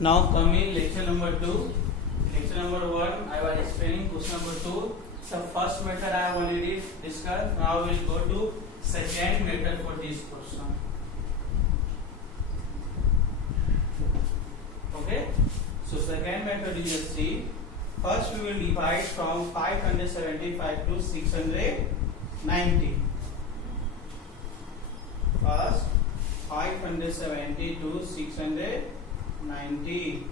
Now come in lecture number 2. Lecture number 1 I was explaining question number 2. So first method I have already discussed. Now we will go to second method for this question. Okay. So second method you just see. First we will divide from 575 to 690. First 570 to 690.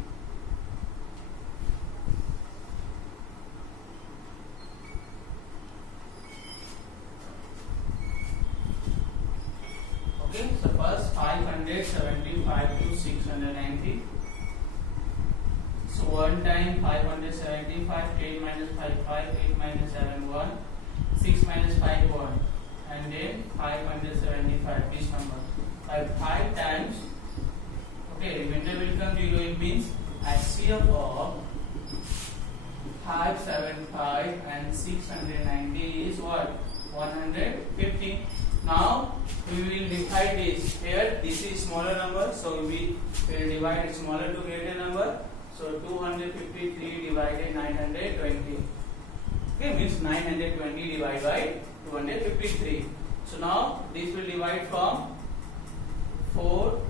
Okay, so first 575 to 690. So 1 time 575, 8 minus 5, 5, 8 minus 7, 1, 6 minus 5, 1, and then 575, this number. 5 times, okay, remainder will come 0, it means HCF of 575 and 690 is what? 150. Now we will divide this. Here this is smaller number, so we will divide smaller to greater number. So 253 divided 920. Okay, means 920 divided by 253. So now this will divide from 4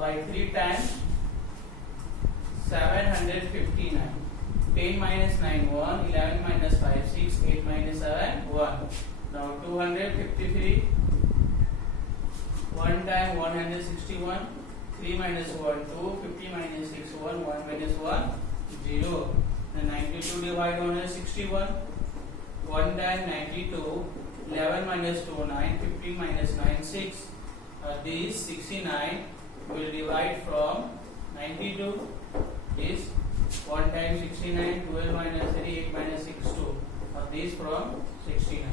by 3 times 759. 10 minus 9 1, 11 minus 5 6, 8 minus 7 1. Now 253. 1 time 161. 3 minus 1 2, 50 minus 6 1, 1 minus 1 0. Then 92 divided 161. 1 time 92. 11 minus 2 9, 50 minus 9 6. This 69 will divide from 92 is 1 time 69, 12 minus 3, 8 minus 6 2. This from 69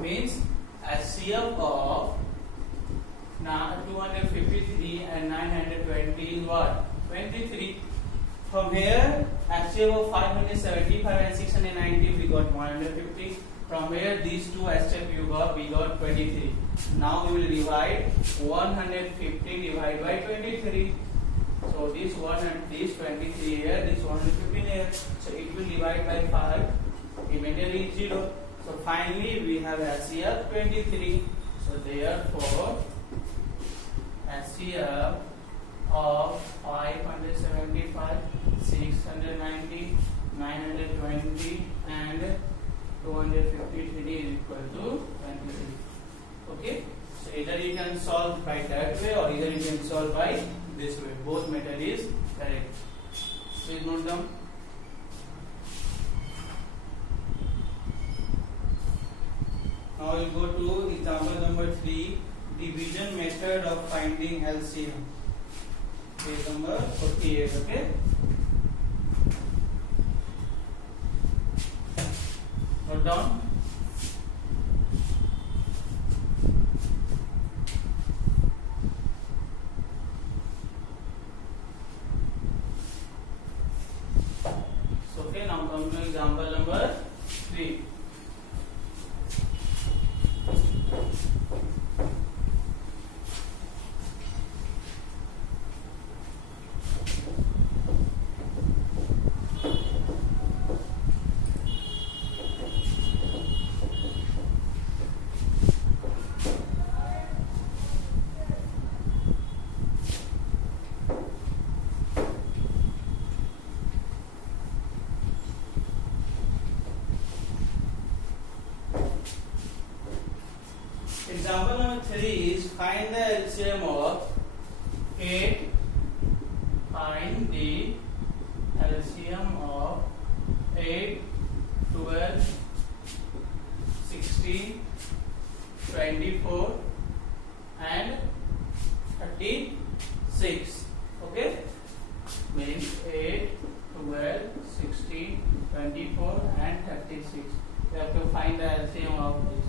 means HCF of 253 and 920 is what? 23. From here, HCF of 575 and 690 we got 150. From here, these two HCF we got 23. Now we will divide 150 divided by 23. So this one and this 23 here, this 115 here. So it will divide by 5. Remainder is 0. So finally we have HCF 23. So therefore HCF of 575, 690, 920 and 253 is equal to 23. Okay. So either you can solve by that way or either you can solve by this way. Both method is correct. Please note down. Now we will go to example number 3. Division method of finding LCM. Page number 48. Okay. Note down. So okay, now come to example number 3. Example number 3 is find the LCM of 8. Find the LCM of 8, 12, 16, 24 and 36. Okay? Means 8, 12, 16, 24 and 36. You have to find the LCM of this.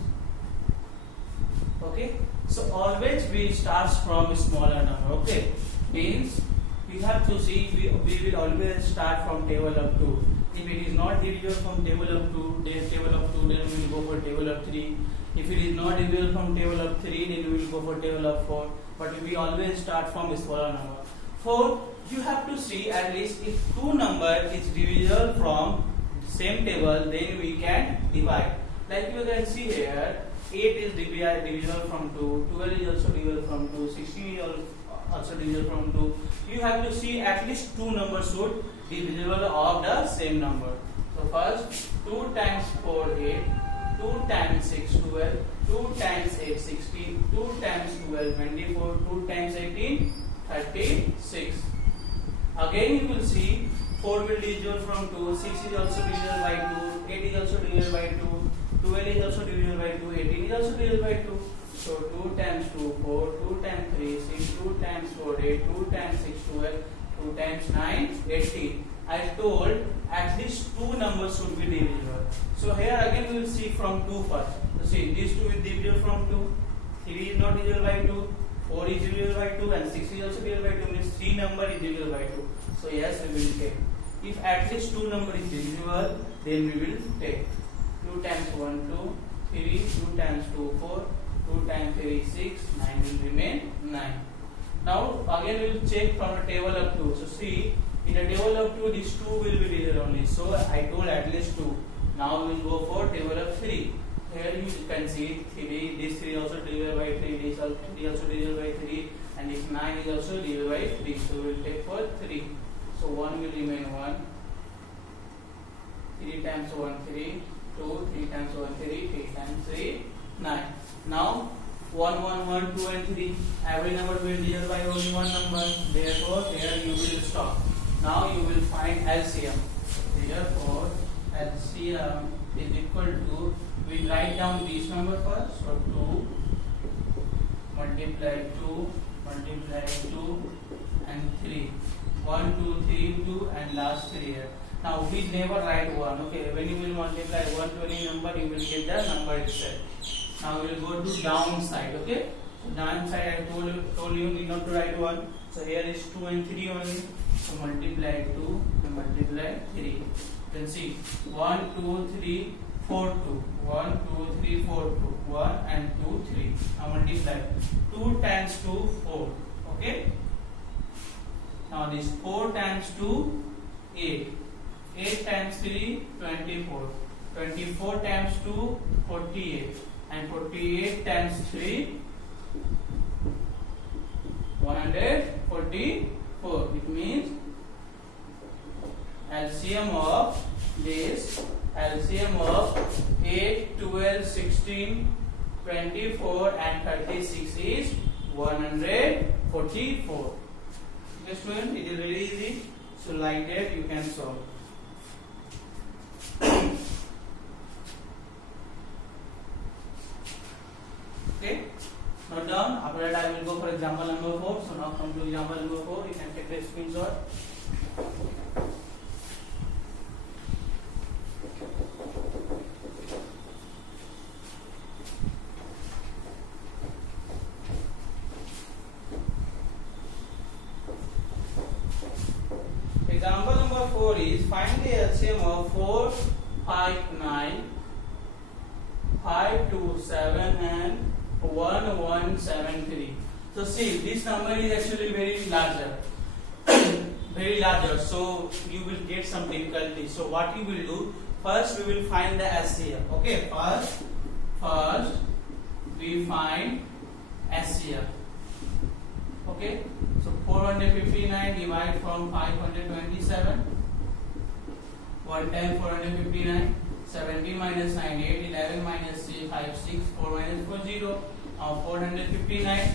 Okay, so always we start from a smaller number. Okay, means we have to see we will always start from table of 2. If it is not divisible from table of 2, then table of 2, then we will go for table of 3. If it is not divisible from table of 3, then we will go for table of 4. But we always start from smaller number. 4, you have to see at least if two number is divisible from same table, then we can divide. Like you can see here, 8 is divisible from 2, 12 is also divisible from 2, 16 is also divisible from 2. You have to see at least two numbers should be divisible of the same number. So first, 2 times 4 8, 2 times 6 12, 2 times 8 16, 2 times 12 24, 2 times 18 36. Again you will see 4 will divisible from 2, 6 is also divisible by 2, 8 is also divisible by 2, 12 is also divisible by 2, 18 is also divisible by 2. So 2 times 2 4, 2 times 3 6, 2 times 4 8, 2 times 6 12, 2 times 9 18. I told at least two numbers should be divisible. So here again we will see from 2 first. So see, these 2 is divisible from 2, 3 is not divisible by 2, 4 is divisible by 2, and 6 is also divisible by 2. Means 3 number is divisible by 2. So yes, we will take. If at least two number is divisible, then we will take. 2 times 1 2, 3, 2 times 2 4, 2 times 3 6, 9 will remain 9. Now again we will check from the table of 2. So see, in the table of 2, these 2 will be divisible only. So I told at least 2. Now we will go for table of 3. Here you can see 3. This 3 also divisible by 3. This also divisible by 3. And this 9 is also divisible by 3. So we will take for 3. So 1 will remain 1. 3 times 1 3. 2. 3 times 1 3. 3 times 3 9. Now 1 1 1 2 and 3. Every number will be divisible by only one number. Therefore here you will stop. Now you will find LCM. Therefore LCM is equal to, we write down this number first. So 2 multiply 2 multiply 2 and 3. 1 2 3 2 and last 3 here. Now we never write 1. Okay, when you will multiply 1 to any number, you will get the number itself. Now we will go to downside. Okay, so downside I told you need not to write 1. So here is 2 and 3 only. So multiply 2 and multiply 3. You can see 1 2 3 4 2, 1 2 3 4 2, 1 and 2 3. Now multiply 2 times 2 4. Okay. Now this 4 times 2 8. 8 times 3 24. 24 times 2 48. And 48 times 3 144. It means LCM of this, LCM of 8, 12, 16, 24 and 36 is 144. Okay student, it is very easy. So like that you can solve. Okay. Note down. After that I will go for example number 4. So now come to example number 4. You can take the screenshot. Example number 4 is find the LCM of 4, 5, 9, 5, 2, 7 and 1, 1, 7, 3. So see, this number is actually very larger. Very larger. So you will get some difficulty. So what you will do, first we will find the LCM. Okay, first we find LCM. Okay, so 459 divide from 527. 1 time 459. 17 minus 9, 8, 11 minus 3, 5, 6, 4 minus 4, 0. Now 459.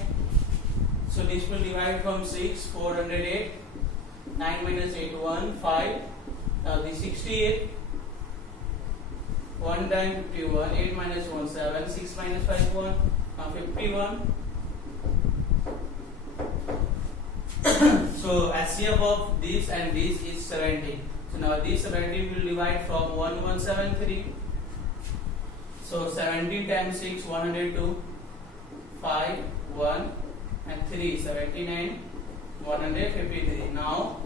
So this will divide from 6, 408. 9 minus 8, 1, 5. Now this 68. 1 time 51. 8 minus 1, 7. 6 minus 5, 1. Now 51. So LCM of this and this is 17. So now this 17 will divide from 1173. So 17 times 6, 102, 5, 1 and 3, 79, 153. Now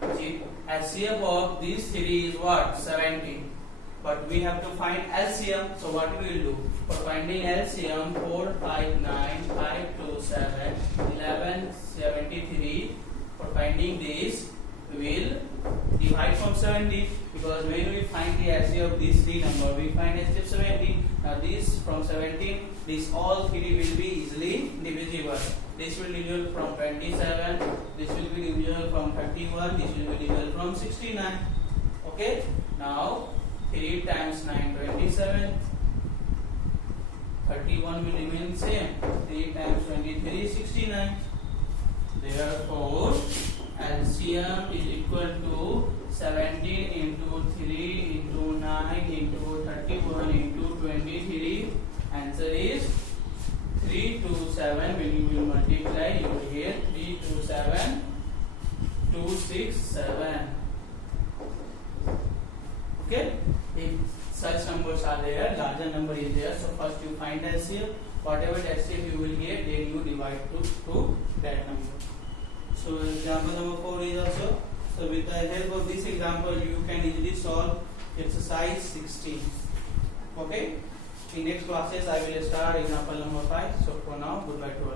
LCM of these 3 is what? 17. But we have to find LCM. So what we will do? For finding LCM 4, 5, 9, 5, 2, 7, 11, 73. For finding this, we will divide from 70 because when we find the LCM of these three numbers, we find LCM 70. Now this from 17, this all three will be easily divisible. This will be divisible from 27, this will be divisible from 31, this will be divisible from 69. Okay, now 3 times 9, 27. 31 will remain same. 3 times 23, 69. Therefore, LCM is equal to 17 into 3 into 9 into 31 into 23. Answer is 3 to 7. When you will multiply, you will get 3 to 7, 2, 6, 7. Okay? If such numbers are there, larger number is there. So first you find LCM. Whatever LCM you will get, then you divide to that number. So example number 4 is also. So with the help of this example, you can easily solve exercise 16. Okay. In next classes, I will start example number 5. So for now, goodbye to all.